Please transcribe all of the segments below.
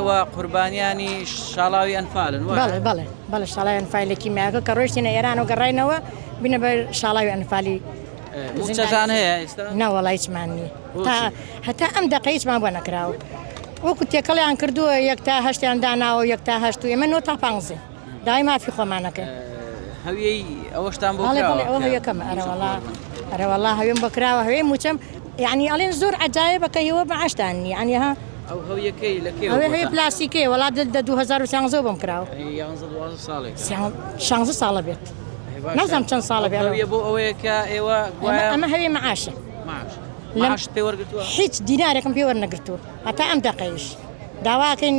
ئێوە قوربانیانی شاڵاوی ئەنفالن بەڵێ شاڵای ئەنفالێکی ماکە کە ڕۆشتینە ئێران و گەڕینەوە بینە بە شاڵاوی ئەنفالی موچەتان هەیە ئێستا ناوەڵایچمان نیە هەتا ئەم دەقەیچمان بۆ نەکراوە وەکو تێکەڵیان کردووە یەک تا هەشتیان داناوە یەک تا هەشت و ئێمە 9 تا 15 داوای مافی خۆمانەکەی هەویەی ئەوەشتان بۆ ئەوە یەکەم ئەرەوەڵا هەوێم بکراوە هەوێ موچەم یعنی ئەڵێن زۆر عجایبەکە هێوە بەعاشتان نی عنی ها ئەو هەویەکەی لەکێ هەیە پلاسیکێ وڵا دە 2016 بم کراوە 16 ساڵە بێت نازام چەند ساڵە بێ بۆ ئەوەیە کە ئێوە ئەمە هەوێ مەعاشە پێ وەرگتووە هیچ دینارێکم پێ وەرنەگرتووە هەتا ئەم دەقەیش داواکەین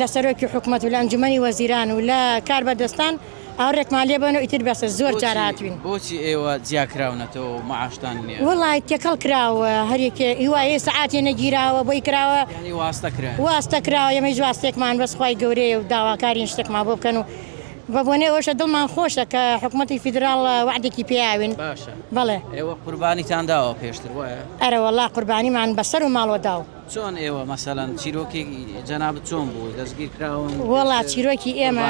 لە سەرۆکی حکوومەت و لە ئەنجومەنی وەزیران و لە کار بەدەستان ئەوڕێکمان لێ بن و ئیتر بەسە زۆر جار هاتوین بۆچی ئێوە جیاکراونەتەوە معاشتان نییە وڵای تێکەڵ کراوە هەرێکێ هیوایە سەعاتێ نەگیراوە بۆی کراوە واستە کراوە ئێمەی واستێکمان بەسخوای گەورەیە و داواکارین شتێکمان بۆ بکەن و بەبوونێ ئەوشە دڵمان خۆشە کە حکوومەتی فیدرال وعدێکی پێیاوین بەڵێ ئێوە قوربانیتان داوە پێشتر وایە ئەرەوەڵا قوربانیمان بەسەر و ماڵوە داو چۆن ئێوە مەسەلەن چیرۆکی جەنابەت چۆن بوو دەستگیر کراون وڵا چیرۆکی ئێمە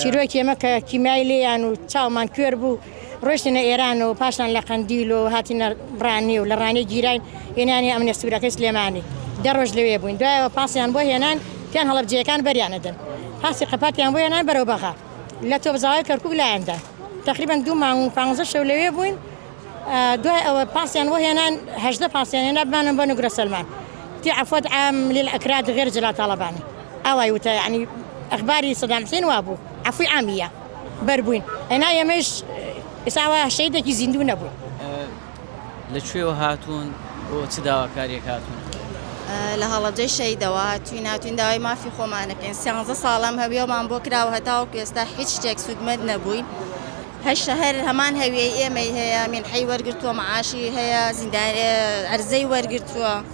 چیرۆکی ئێمە کە کیمای لێیان و چاومان کوێر بوو ڕۆشتنە ئێران و پاشان لە قەندیل و هاتینە ڕانی و لە ڕانی گیراین هێنانی ئەمنە سوورەکەی سلێمانی دەڕۆژ لەوێ بووین دوایەوە پاسیان بۆ هێنان تیان هەڵبجەکان بەریانەدەن پاسی قەپاتیان بۆ هێنان بەرەو بەخا لە تۆبزاوای کەرکوب لایەندا تقریبا 2 مانگ و 15 شەو لەوێ بووین دوای ئەوە پاسیان بۆ هێنان 18 پاسیان هێنا بمانن بۆ نوگرە سەلمان تی عفوت عام للأكراد غير جلال طالباني أواي وتا يعني أخباري صدام حسين وابو عفوي عامية بربوين أنا يمش إسعوا شيء كي زندون أبو لشوي هاتون وتداوا كاريك هاتون لهلا جي شيء دواتوين هاتوين داوای ما في خۆمانە کەین 13 ساڵم هەویەوەمان بۆ کراوە هەتاوەکو ئێستا هیچ شتێک سوودمەند نەبووین هەر هەمان هەویەی ئێمەی هەیە منحەی وەرگرتووە معاشی هەیە زیندان عەرزەی وەرگرتووە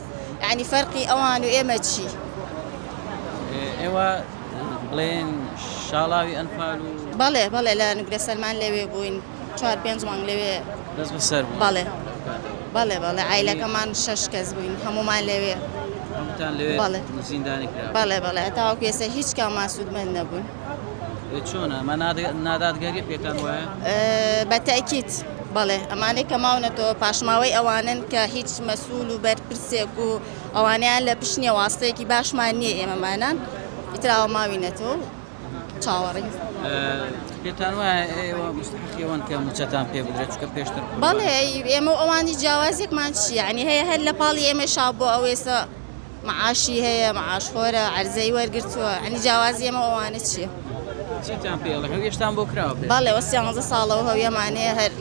يعني فرقي أوان وإيمة شي إيوا بلين شالاوي أنفالو بالي لا نقدر سلمان لوي بوين 4-5 مانگ لوي بس بسر بالي عائلة كمان 6 كز بوين همو مان لوي همتان لوي زنداني كرا بالي تاو كيسه هیچ كمان سود من نبون چۆنە مە نادادگەری پێکان وایە بەتەکیت بەڵێ ئەمانەی کە ماونەتەوە پاشماوەی ئەوانن کە هیچ مەسوول و بەرپرسێک و ئەوانیان لە پشتنیە واستەیەکی باشمان نییە ئێمەمانان ئیتراوە ماوینەتەوە چاوەڕی پێتان وایە ئێوە مستحقیەوەن کە موچەتان پێ بدرێت چکە پێشتر بەڵێ ئێمە ئەوانی جیاوازێکمان چی یعنی هەیە هەر لە پاڵی ئێمە شاو بۆ ئەوێسە معاشی هەیە معاشخۆرە عەرزەی وەرگرتووە عنی جیاوازی ئێمە ئەوانە چییە چیتان پێڵێ هەویەشتان بۆ کراوە بەڵێ وە 13 ساڵەوە هەویەمانەیە هەر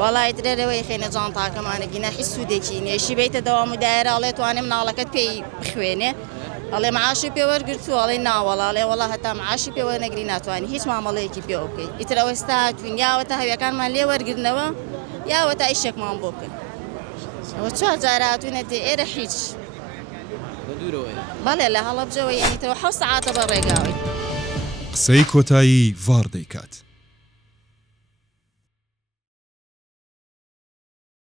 وڵای درەرەوەی خێنە جانتاکەمانە گیناحی سوودێکی نێشی بیتە دەوام و دایرەڵێ توانێ مناڵەکەت پێی بخوێنێ ئەڵێ معاشی پێ وەرگرتووە ئەڵێ ناوەڵاڵێ وەڵا هەتا معاشی پێ وەرنەگری ناتوانانی هیچ مامەڵەیەکی پێ بکەیت ئیتر ئەوە ئێستا هاتوین یاوەتە هەویەکانمان لێ وەرگرنەوە یاوەتە ئیشێکمان بۆ بکەن ئەوە چوار جار هاتوونە دێ ئێرە هیچ بەڵێ لە هەڵەبجەوە یعنی تەوە 7 ساعاتە بە ڕێگاوی قسەی کۆتایی ڤار دەیکات.